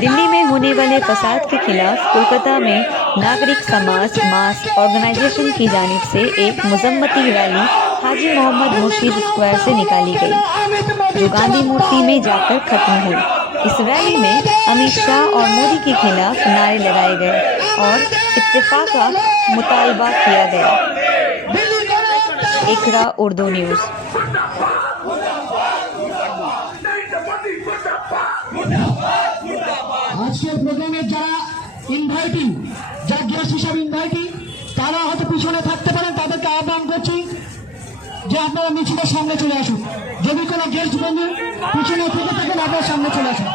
दिल्ली में होने वाले फसाद के खिलाफ कोलकाता में नागरिक समाज मास ऑर्गेनाइजेशन की जानिब से एक मुजम्मती रैली हाजी मोहम्मद मुर्शीद स्क्वायर से निकाली गई, जो गांधी मूर्ति में जाकर खत्म हुई। इस रैली में अमित शाह और मोदी के खिलाफ नारे लगाए गए और इत्तेफाक का मुतालबा किया गया। इकरा उर्दू न्यूज़। আজকের প্রোগ্রামে যারা ইনভাইটিং যারা গেস্ট হিসাবে ইনভাইটিং তারা হয়তো পিছনে থাকতে পারেন, তাদেরকে আহ্বান করছি যে আপনারা মিছিলের সামনে চলে আসুন। যদি কোনো গেস্ট বন্ধু পিছনে থেকে থাকেন আপনারা সামনে চলে আসুন।